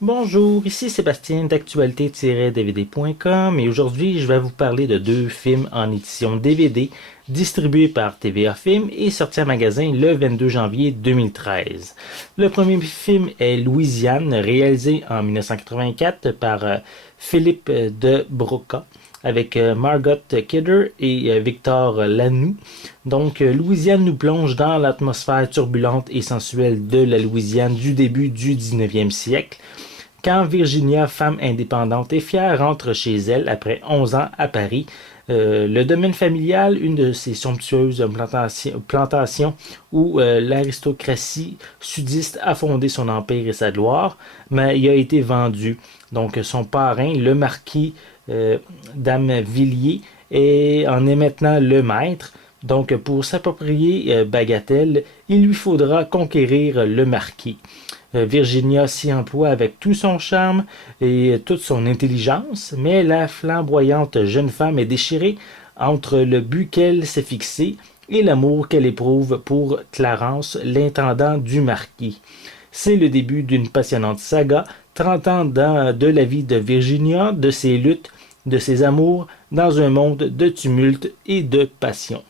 Bonjour, ici Sébastien d'actualité-dvd.com et aujourd'hui je vais vous parler de deux films en édition DVD distribués par TVA Film et sortis en magasin le 22 janvier 2013. Le premier film est Louisiane, réalisé en 1984 par Philippe de Broca avec Margot Kidder et Victor Lanoux. Donc, Louisiane nous plonge dans l'atmosphère turbulente et sensuelle de la Louisiane du début du 19e siècle, quand Virginia, femme indépendante et fière, rentre chez elle après 11 ans à Paris. Le domaine familial, une de ces somptueuses plantations où l'aristocratie sudiste a fondé son empire et sa gloire, mais il a été vendu. Donc son parrain, le marquis d'Amevilliers, en est maintenant le maître. Donc pour s'approprier Bagatelle, il lui faudra conquérir le marquis. Virginia s'y emploie avec tout son charme et toute son intelligence, mais la flamboyante jeune femme est déchirée entre le but qu'elle s'est fixé et l'amour qu'elle éprouve pour Clarence, l'intendant du marquis. C'est le début d'une passionnante saga, 30 ans de la vie de Virginia, de ses luttes, de ses amours, dans un monde de tumulte et de passion.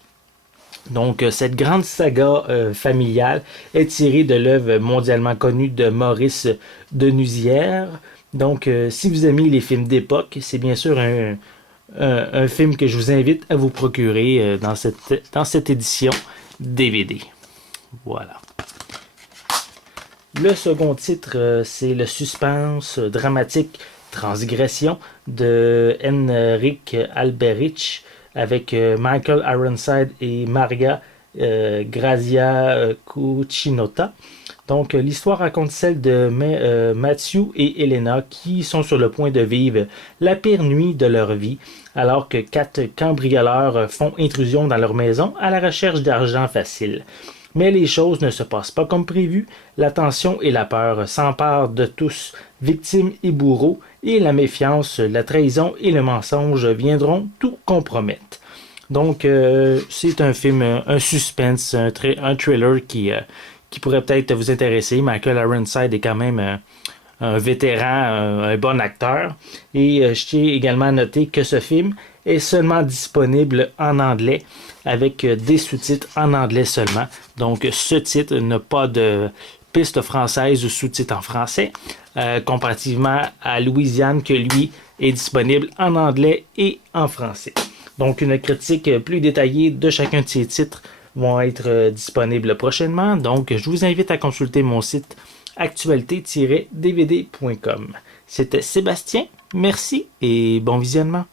Donc, cette grande saga familiale est tirée de l'œuvre mondialement connue de Maurice Denuzière. Donc, si vous aimez les films d'époque, c'est bien sûr un film que je vous invite à vous procurer dans cette édition DVD. Voilà. Le second titre, c'est le suspense dramatique Transgression de Henrik Alberich avec Michael Ironside et Maria Grazia Cucinotta. Donc, l'histoire raconte celle de Matthew et Elena qui sont sur le point de vivre la pire nuit de leur vie alors que 4 cambrioleurs font intrusion dans leur maison à la recherche d'argent facile. Mais les choses ne se passent pas comme prévu, la tension et la peur s'emparent de tous, victimes et bourreaux, et la méfiance, la trahison et le mensonge viendront tout compromettre. Donc, c'est un film, un suspense, un thriller qui pourrait peut-être vous intéresser. Michael Ironside est quand même un vétéran, un bon acteur. Et je tiens également à noter que ce film est seulement disponible en anglais avec des sous-titres en anglais seulement. Donc ce titre n'a pas de piste française ou sous-titres en français, comparativement à Louisiane que lui est disponible en anglais et en français. Donc une critique plus détaillée de chacun de ces titres vont être disponibles prochainement. Donc je vous invite à consulter mon site actualité-dvd.com. C'était Sébastien, merci et bon visionnement.